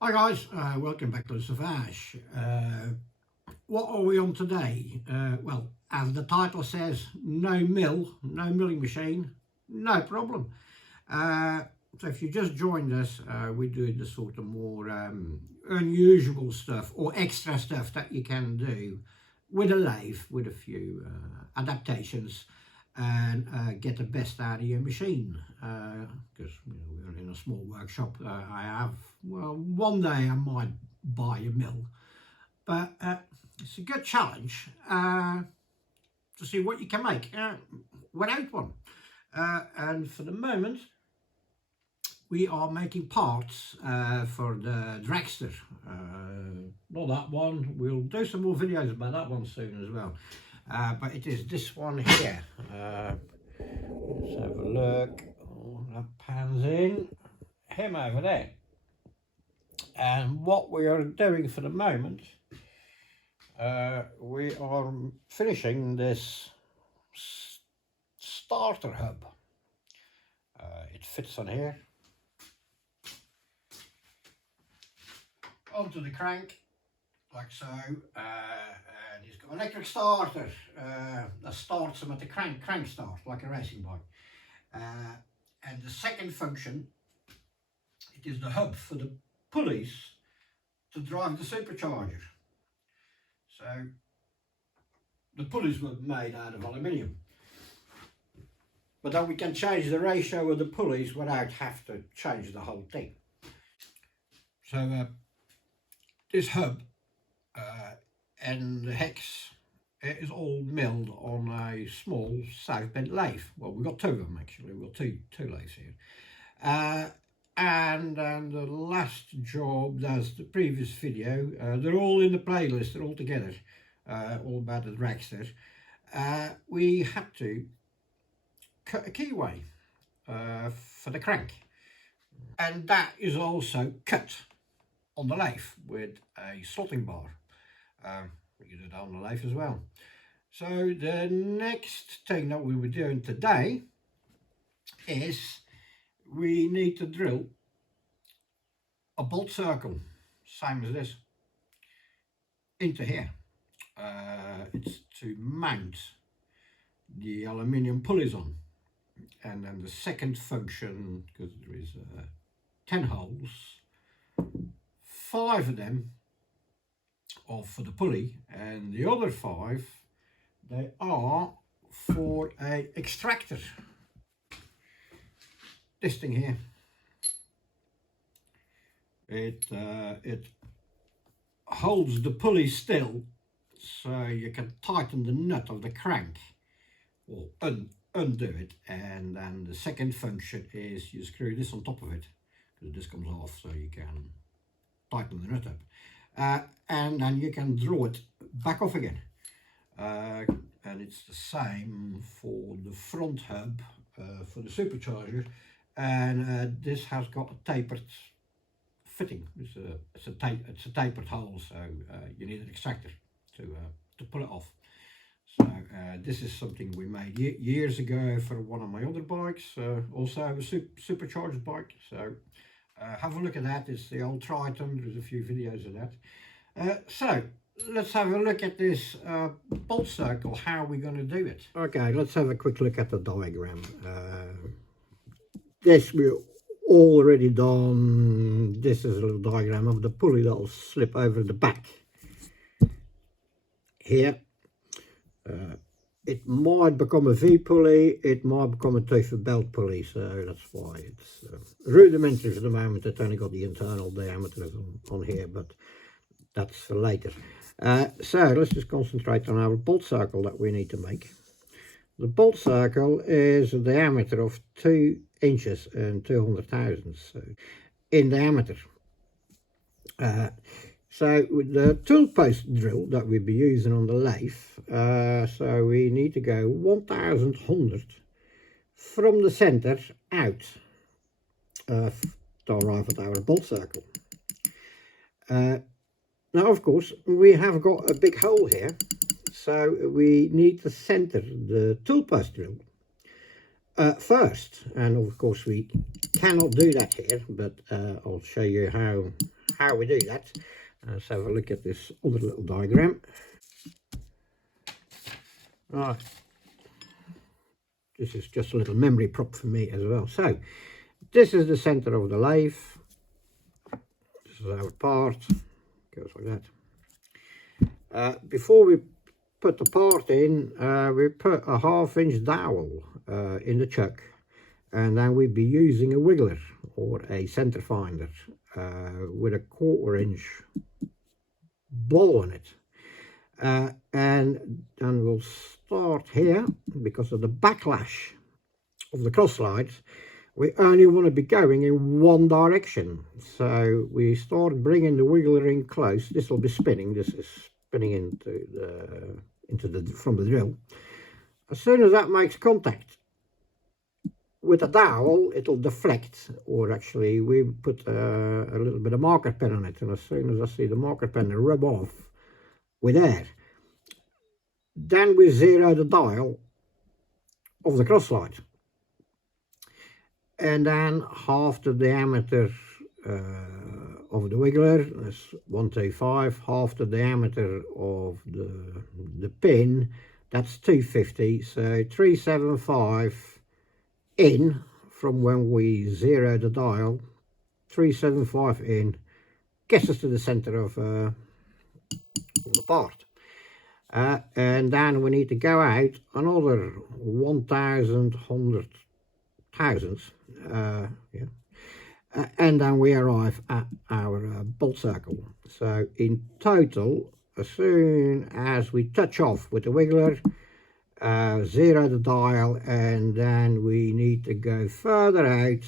Hi guys, welcome back to the Savage. What are we on today? Well, as the title says, no milling machine, no problem. So if you just joined us, we're doing the sort of more unusual stuff or extra stuff that you can do with a lathe with a few adaptations and get the best out of your machine, because we're in a small workshop. I have, well, one day I might buy a mill, but it's a good challenge to see what you can make without one. And for the moment we are making parts for the dragster. Not that one, we'll do some more videos about that one soon as well. But it is this one here. Let's have a look. Oh, that pans in. Him over there. And what we are doing for the moment, we are finishing this starter hub. It fits on here. Onto the crank, like so. And he's got an electric starter that starts him at the crank start, like a racing bike. And the second function, it is the hub for the pulleys to drive the supercharger. So the pulleys were made out of aluminium, but then we can change the ratio of the pulleys without have to change the whole thing. So this hub and the hex, it is all milled on a small South Bend lathe. Well, we've got two of them actually. We've got two lathes here. And the last job, that's the previous video. They're all in the playlist. They're all together. All about the dragster. We had to cut a keyway for the crank, and that is also cut on the lathe with a slotting bar. You do that on the lathe as well. So the next thing that we were doing today is we need to drill a bolt circle, same as this, into here. It's to mount the aluminium pulleys on. And then the second function, because there is 10 holes, 5 of them are for the pulley, and the other 5, they are for a extractor. This thing here, it holds the pulley still, so you can tighten the nut of the crank or undo it. And then the second function is you screw this on top of it, because this comes off, so you can tighten the nut up, and then you can draw it back off again. And it's the same for the front hub for the supercharger, and this has got a tapered fitting. It's a tapered hole, so you need an extractor to pull it off. So this is something we made years ago for one of my other bikes, also a supercharged bike. So have a look at that. It's the old Triton. There's a few videos of that. So let's have a look at this bolt circle, how we're going to do it. Okay, let's have a quick look at the diagram. This we've already done. This is a little diagram of the pulley that will slip over the back here. It might become a V pulley, it might become a tooth belt pulley, so that's why it's rudimentary for the moment. It's only got the internal diameters on here, but that's for later. So let's just concentrate on our bolt circle that we need to make. The bolt circle is a diameter of 2 inches and 200 thousandths, so in diameter. So with the tool post drill that we'll be using on the lathe, so we need to go 1,100 from the center out to arrive at our bolt circle. Now of course we have got a big hole here, so we need to center the tool post drill first, and of course we cannot do that here, but I'll show you how how we do that. Let's have a look at this other little diagram. Right, this is just a little memory prop for me as well. So this is the center of the lathe. This is our part, goes like that. Before we put the part in, we put a 1/2 inch dowel in the chuck, and then we'd be using a wiggler or a center finder with a 1/4 inch ball on it. And then we'll start here. Because of the backlash of the cross slides, we only want to be going in one direction. So we start bringing the wiggler in close. This will be spinning. This is spinning into the from the drill. As soon as that makes contact with the dowel, it'll deflect, or actually we put a little bit of marker pen on it, and as soon as I see the marker pen rub off with air, then we zero the dial of the cross slide, and then half the diameter of the wiggler, that's 125, half the diameter of the pin, that's 250, so 375 in from when we zero the dial, 375 in, gets us to the center of the part. And then we need to go out another 1,000 thousandths, and then we arrive at our bolt circle. So in total, as soon as we touch off with the wiggler, zero the dial, and then we need to go further out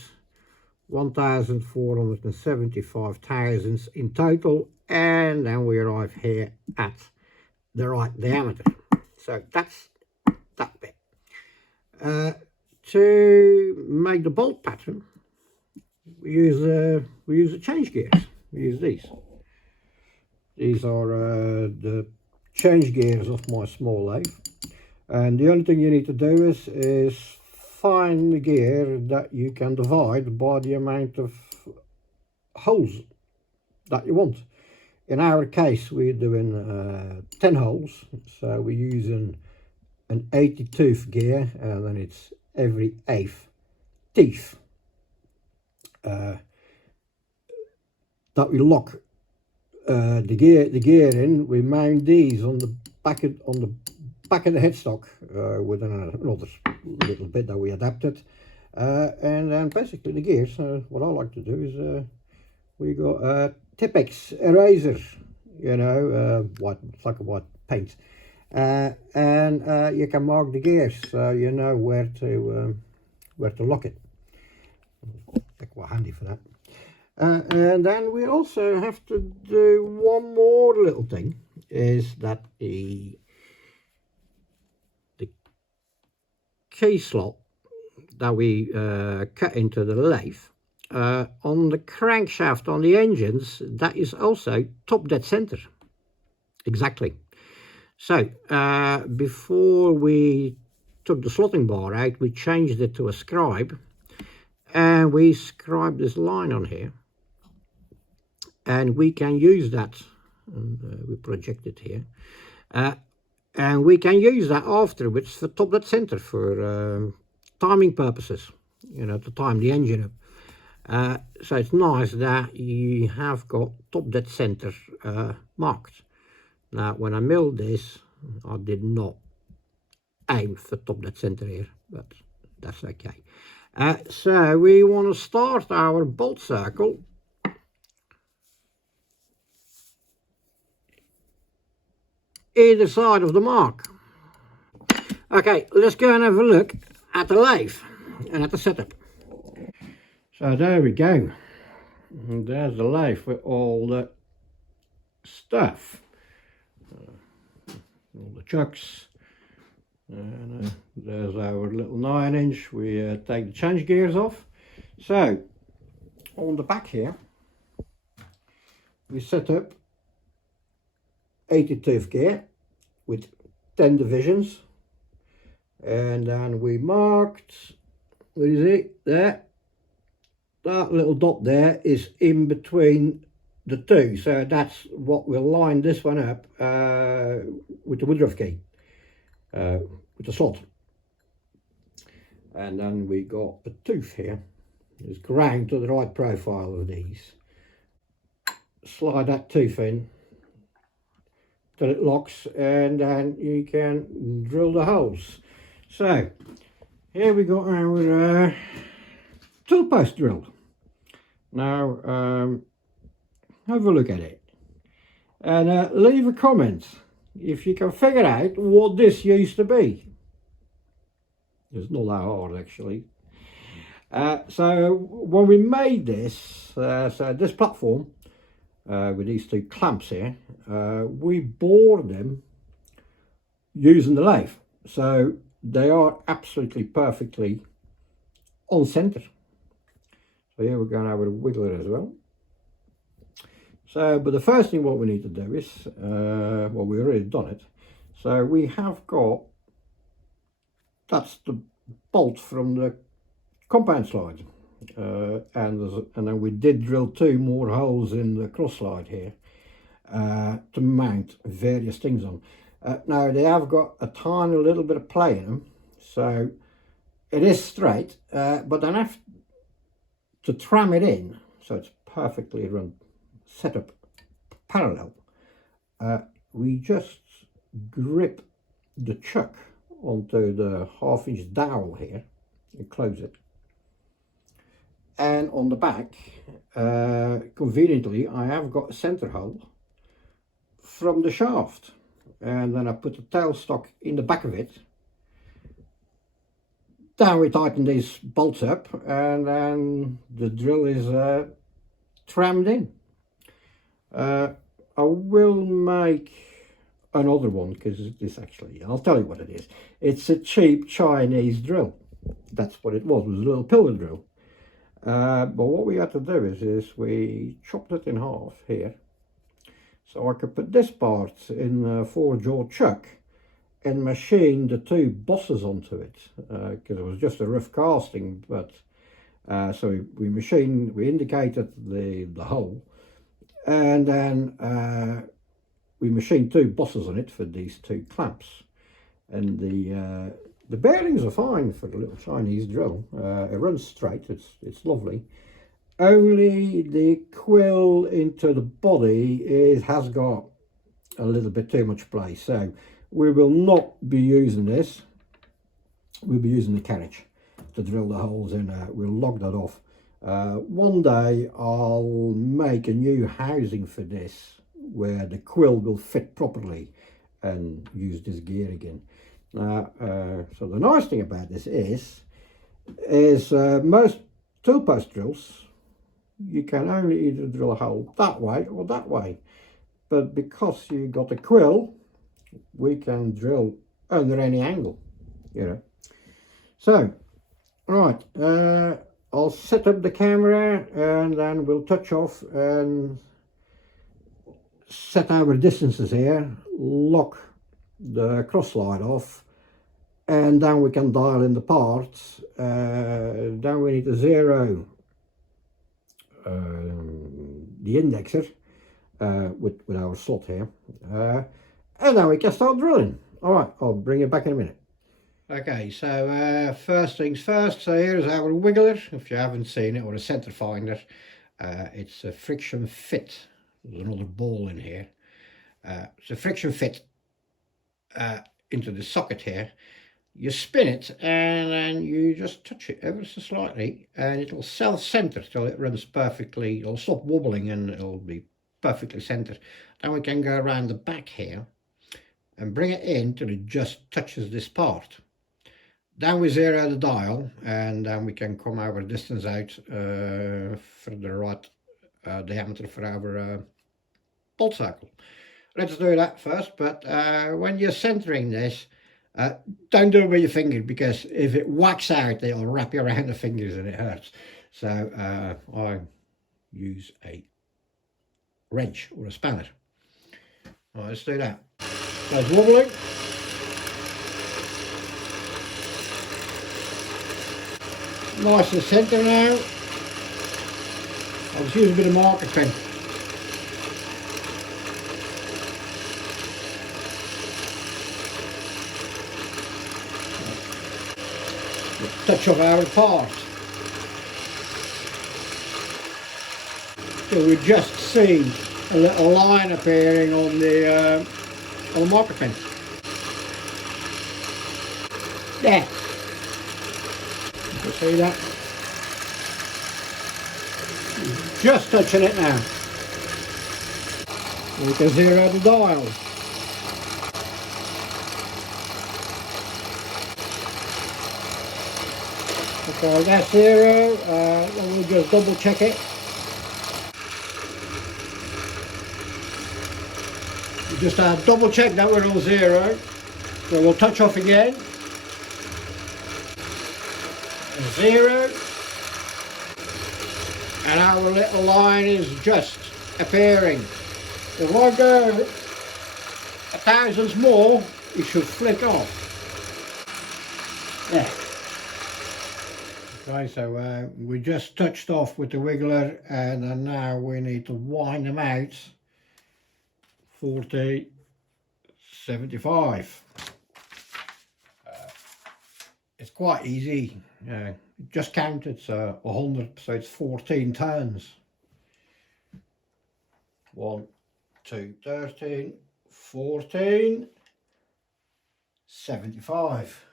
1,475 thousandths in total, and then we arrive here at the right diameter. So that's that bit. To make the bolt pattern, we use the change gears. We use these. These are the change gears of my small lathe, and the only thing you need to do is find the gear that you can divide by the amount of holes that you want. In our case, we're doing 10 holes, so we're using an 80 tooth gear, and then it's every 8th teeth that we lock the gear in. We mount these on the back of the headstock with another little bit that we adapted, and then basically the gears. What I like to do is we got a Tipex eraser, you know, white, it's like a white paint, and you can mark the gears so you know where to lock it. They're quite handy for that. And then we also have to do one more little thing, is that the key slot that we cut into the lathe on the crankshaft on the engines, that is also top dead center. Exactly. So before we took the slotting bar out, we changed it to a scribe, and we scribed this line on here, and we can use that, and we project it here, and we can use that afterwards for top dead center for timing purposes, you know, to time the engine up. So it's nice that you have got top dead center marked. Now when I milled this, I did not aim for top dead center here, but that's okay. So we want to start our bolt circle either side of the mark. Okay, let's go and have a look at the lathe and at the setup. So there we go, and there's the lathe with all the stuff, all the chucks, and there's our little 9-inch. We take the change gears off. So on the back here we set up 80 tooth gear with 10 divisions, and then we marked, what is it there, that little dot there is in between the two. So that's what we'll line this one up with the woodruff key, with the slot. And then we got a tooth here. It's ground to the right profile of these. Slide that tooth in till it locks, and then you can drill the holes. So here we got our tool post drill. Now have a look at it and leave a comment if you can figure out what this used to be. It's not that hard actually. So when we made this, so this platform with these two clamps here, we bored them using the lathe, so they are absolutely perfectly on center. So here we're going to have a wiggler as well. So, but the first thing what we need to do is, well, we've already done it. So we have got, that's the bolt from the compound slide, and then we did drill 2 more holes in the cross slide here to mount various things on. Now they have got a tiny little bit of play in them, so it is straight, but then I have to tram it in so it's perfectly run, set up parallel. We just grip the chuck onto the 1/2-inch dowel here and close it. And on the back, conveniently, I have got a center hole from the shaft, and then I put the tailstock in the back of it. Then we tighten these bolts up, and then the drill is trammed in. I will make another one, because this actually, I'll tell you what it is. It's a cheap Chinese drill. That's what it was a little pillar drill. But what we had to do is we chopped it in half here, so I could put this part in a 4-jaw chuck and machine the 2 bosses onto it, because it was just a rough casting. But so we indicated the hole, and then we machined 2 bosses on it for these 2 clamps. And the bearings are fine for the little Chinese drill. It runs straight, it's lovely. Only the quill into the body has got a little bit too much play, so we will not be using this. We'll be using the carriage to drill the holes in. We'll log that off. One day I'll make a new housing for this where the quill will fit properly and use this gear again. So the nice thing about this is most tool post drills, you can only either drill a hole that way or that way. But because you got a quill, we can drill under any angle, you know. So, right, I'll set up the camera and then we'll touch off and set our distances here, lock the cross slide off, and then we can dial in the parts. Then we need to zero the indexer with our slot here, and then we can start drilling. All right, I'll bring it back in a minute. Okay, so first things first, so here's our wiggler, if you haven't seen it, or a center finder. It's a friction fit. There's another ball in here. It's a friction fit into the socket here. You spin it and then you just touch it ever so slightly and it'll self-center till it runs perfectly. It'll stop wobbling and it'll be perfectly centered. Then we can go around the back here and bring it in till it just touches this part. Then we zero the dial and then we can come our distance out for the right diameter for our bolt cycle. Let's do that first, but when you're centering this, don't do it with your finger, because if it whacks out, it'll wrap you around the fingers and it hurts. So I use a wrench or a spanner. All right, let's do that. So it's wobbling. Nice and centre now. I'll just use a bit of marker pen touch of our part. So we just see a little line appearing on the marker pen. There. You can see that. Just touching it now. We can zero the dial. Okay, that's zero. Then we'll just double check it. We just double check that we're on zero. So we'll touch off again. Zero. And our little line is just appearing. If I go 1,000 more, it should flick off. There. Okay, so we just touched off with the wiggler, and then now we need to wind them out. 40, 75. It's quite easy. Just count it, so 100, so it's 14 turns. 1, 2, 13, 14, 75.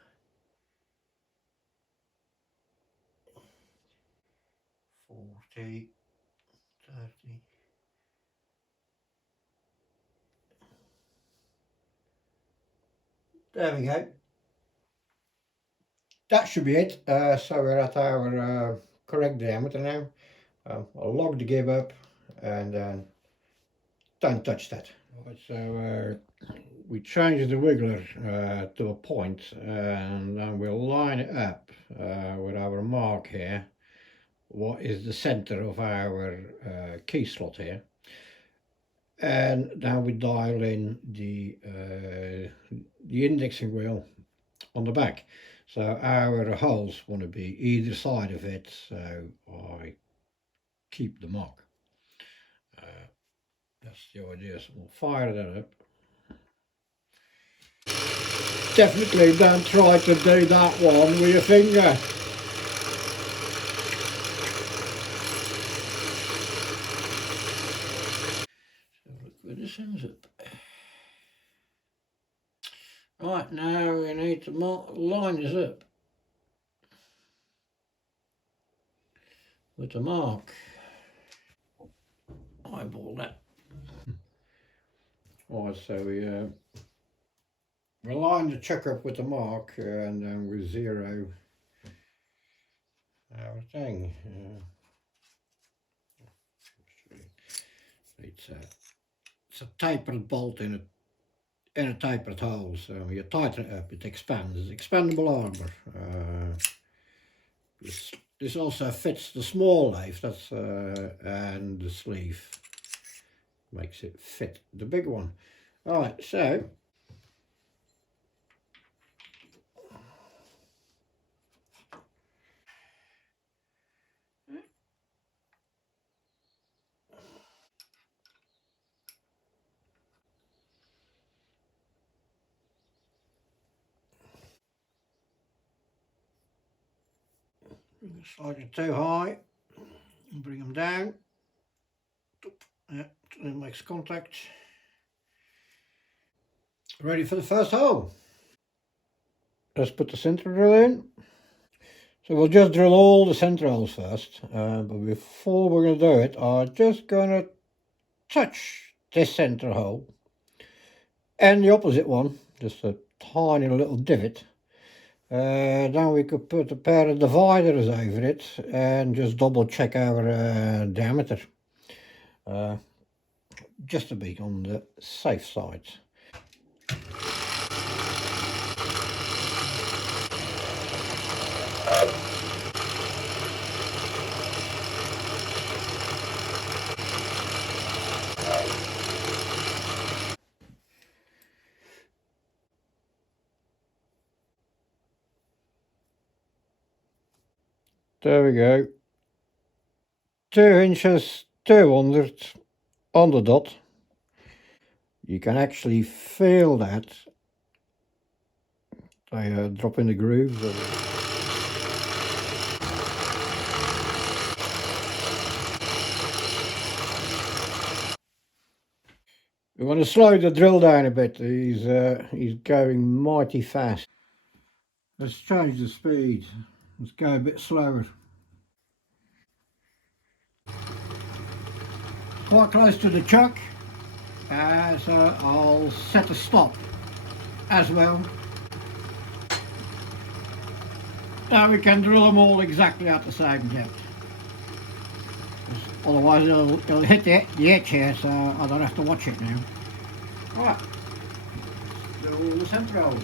40, 30. There we go. That should be it. So we're at our correct diameter now. I'll lock the gib up and then don't touch that. Right, so we change the wiggler to a point, and then we'll line it up with our mark here. What is the center of our key slot here? And now we dial in the indexing wheel on the back. So our holes want to be either side of it, so I keep the mark. That's the idea, so we'll fire that up. Definitely don't try to do that one with your finger. So look where this ends up. Right, now we need to line this up with the mark. Eyeball that. Right, so we line the chuck up with the mark, and then we zero our thing. It's a tapered bolt in a tapered hole, so you tighten it up, it expands. It's expandable armour. This also fits the small lathe, that's and the sleeve makes it fit the big one. Alright, so slightly too high, and bring them down. Yeah, it makes contact. Ready for the first hole. Let's put the center drill in. So we'll just drill all the center holes first, but before we're going to do it, I'm just going to touch this center hole and the opposite one, just a tiny little divot. Then we could put a pair of dividers over it and just double check our diameter, just to be on the safe side. There we go. 2 inches 200 on the dot. You can actually feel that. They drop in the grooves. We want to slow the drill down a bit. He's going mighty fast. Let's change the speed. Let's go a bit slower. Quite close to the chuck, so I'll set a stop as well. Now we can drill them all exactly at the same depth. Otherwise it'll hit the edge here, so I don't have to watch it now. Alright, do all the centrals.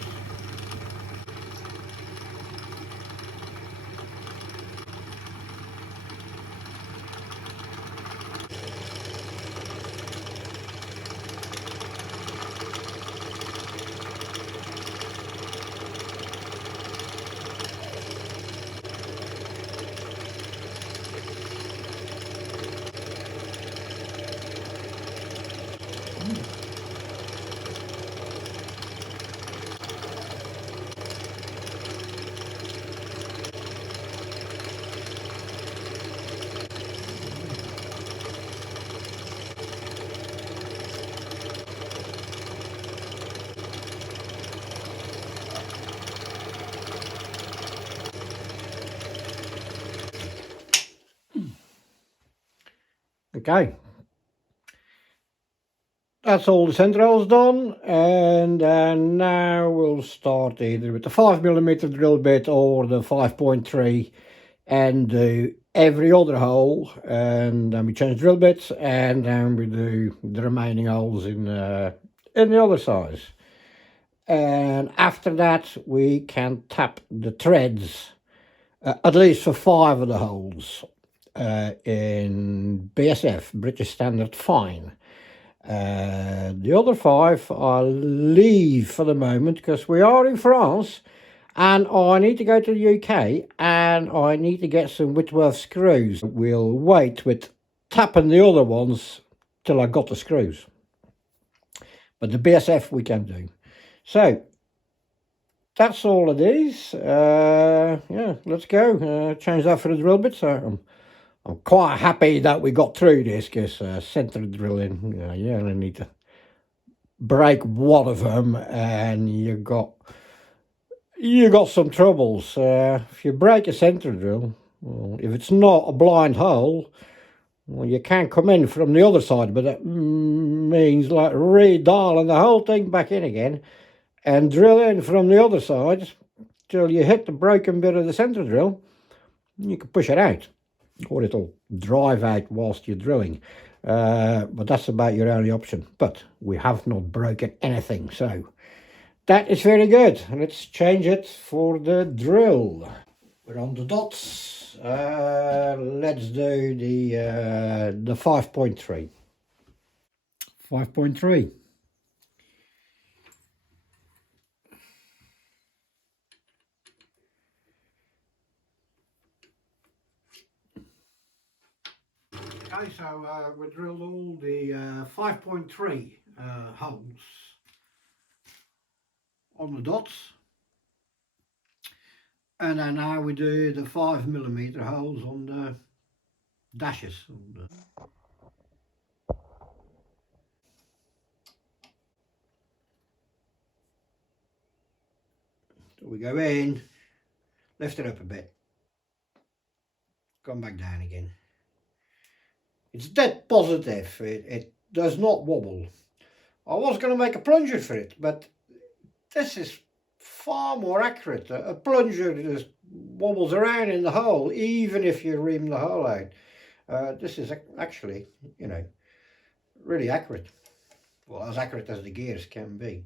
Okay, that's all the centrals done, and now we'll start either with the 5mm drill bit or the 5.3 and do every other hole, and then we change drill bits, and then we do the remaining holes in the other size. And after that we can tap the threads, at least for 5 of the holes, in BSF, British Standard Fine. The other 5 I'll leave for the moment because we are in France and I need to go to the UK and I need to get some Whitworth screws. We'll wait with tapping the other ones till I got the screws. But the BSF we can do. So that's all it is. Yeah, let's go. Change that for the drill bit. So I'm quite happy that we got through this because centre drilling, you only need to break one of them and you got some troubles. If you break a centre drill, well, if it's not a blind hole, well, you can't come in from the other side, but that means like redialing the whole thing back in again and drill in from the other side till you hit the broken bit of the centre drill. You can push it out, or it'll drive out whilst you're drilling. But that's about your only option. But we have not broken anything, so that is very good. Let's change it for the drill. We're on the dots. Let's do the 5.3. 5.3. Okay, so we drilled all the 5.3 holes on the dots, and then now we do the 5mm holes on the dashes. So we go in, lift it up a bit, come back down again. It's dead positive, it does not wobble. I was going to make a plunger for it, but this is far more accurate. A plunger just wobbles around in the hole, even if you ream the hole out. This is actually, you know, really accurate. Well, as accurate as the gears can be.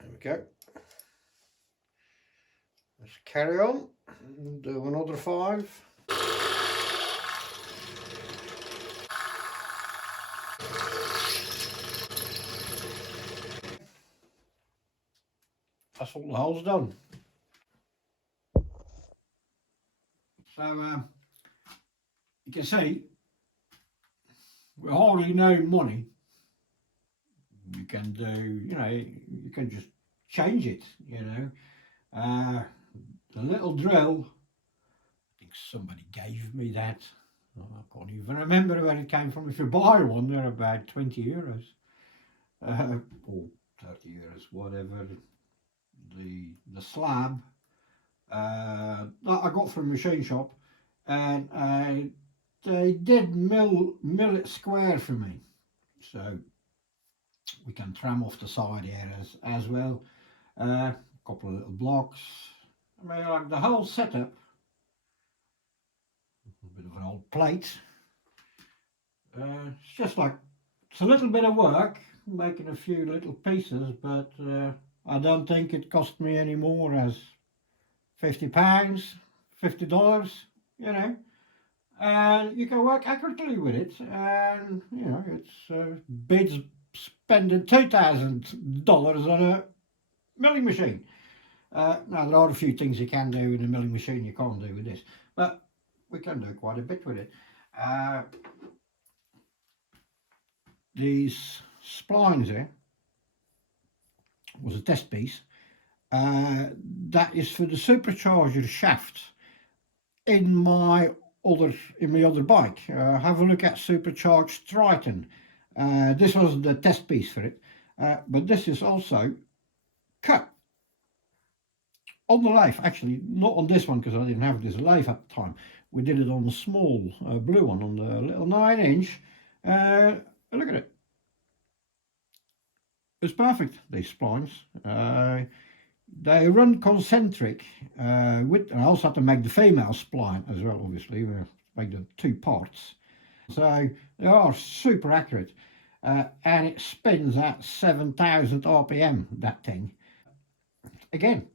There we go. Let's carry on. Do another 5. That's all the holes done. So you can see with hardly no money, you can do, you know, you can just change it, you know. The little drill, I think somebody gave me that. I can't even remember where it came from. If you buy one, they're about 20 euros. Or 30 euros, whatever. The slab that I got from a machine shop, and they did mill it square for me, so we can tram off the side here as well. A couple of little blocks. I mean, like the whole setup. A bit of an old plate. It's just like, it's a little bit of work making a few little pieces, but I don't think it cost me any more as £50, $50, you know. And you can work accurately with it, and you know, it's bids spending $2,000 on a milling machine. Now there are a few things you can do with a milling machine you can't do with this, but we can do quite a bit with it. These splines here was a test piece. That is for the supercharger shaft in my other bike. Have a look at supercharged Triton. This was the test piece for it, but this is also cut on the lathe. Actually, not on this one because I didn't have this lathe at the time. We did it on the small blue one, on the little 9-inch. Look at it. It's perfect, these splines. They run concentric with, and I also had to make the female spline as well, obviously. We make the 2 parts. So they are super accurate. And it spins at 7,000 RPM, that thing. Again,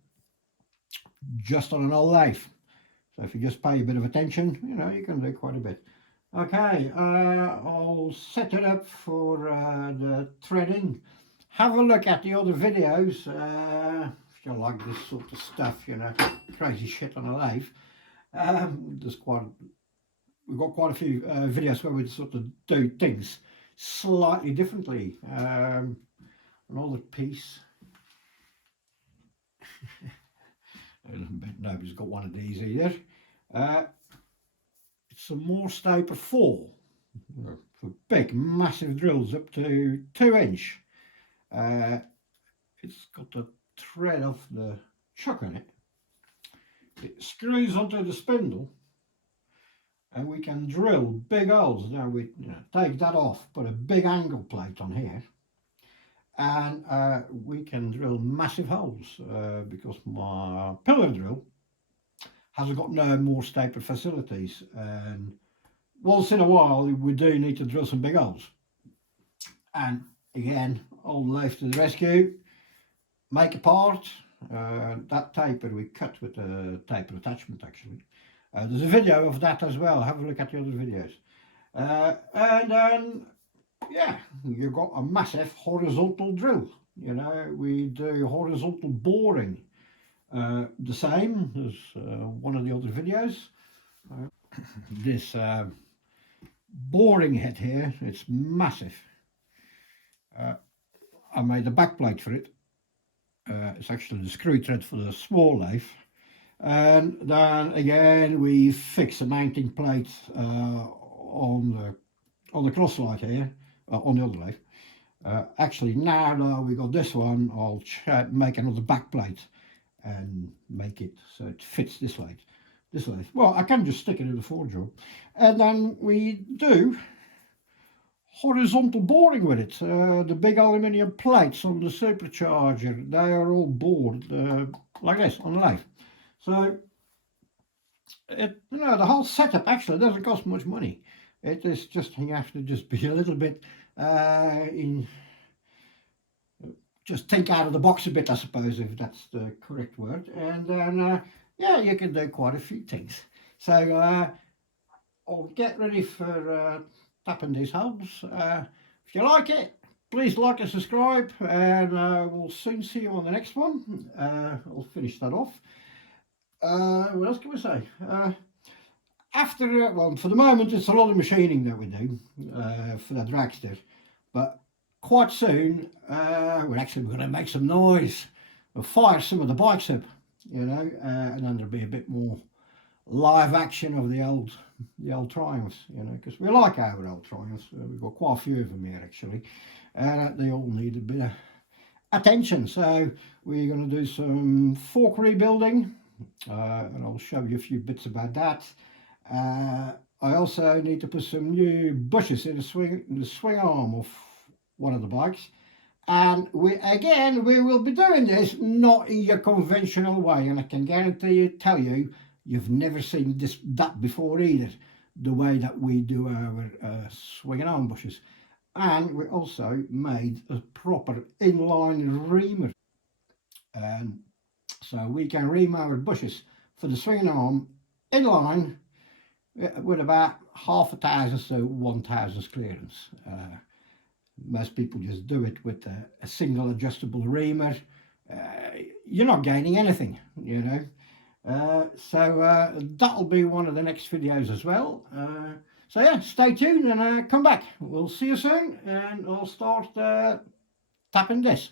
just on an old lathe. So if you just pay a bit of attention, you know, you can do quite a bit. Okay, I'll set it up for the threading. Have a look at the other videos if you like this sort of stuff, you know, crazy shit on a lathe. We've got quite a few videos where we sort of do things slightly differently. Another piece. Nobody's got one of these either. It's a Morse taper 4 for big massive drills up to 2-inch. It's got the thread of the chuck on it. It screws onto the spindle, and we can drill big holes. Now we take that off, put a big angle plate on here, and we can drill massive holes because my pillar drill hasn't got no more taper facilities, and once in a while we do need to drill some big holes. And again, old lathe to the rescue, make a part. That taper we cut with a taper attachment actually. There's a video of that as well, have a look at the other videos. And then, yeah, you've got a massive horizontal drill. You know, we do horizontal boring, the same as one of the other videos. This boring head here, it's massive. I made a back plate for it. It's actually the screw thread for the small lathe. And then again we fix a mounting plate on the cross slide here, on the other lathe. Actually now that we got this one, I'll make another back plate and make it so it fits this lathe. Well, I can just stick it in the forge job, and then we do horizontal boring with it. The big aluminium plates on the supercharger, they are all bored like this on the lathe. So the whole setup actually doesn't cost much money. It is just, you have to just be a little bit just think out of the box a bit, I suppose, if that's the correct word. And then yeah, you can do quite a few things. So I'll get ready for tapping these holes. If you like it, please like and subscribe, and we'll soon see you on the next one. I'll finish that off. What else can we say? Well, for the moment it's a lot of machining that we do for the dragster, but quite soon we're actually going to make some noise. We'll fire some of the bikes up, you know, and then there'll be a bit more live action of the old Triumphs, you know, because we like our old Triumphs. We've got quite a few of them here actually, and they all need a bit of attention. So we're going to do some fork rebuilding, and I'll show you a few bits about that. I also need to put some new bushes in the swing arm of one of the bikes. And we will be doing this not in your conventional way, and I can tell you, you've never seen that before either, the way that we do our swing and arm bushes. And we also made a proper inline reamer, and so we can ream our bushes for the swing and arm inline with about 500 to 1,000 clearance. Most people just do it with a single adjustable reamer. You're not gaining anything, you know. So that'll be one of the next videos as well. So yeah, stay tuned and come back. We'll see you soon, and I'll start tapping this.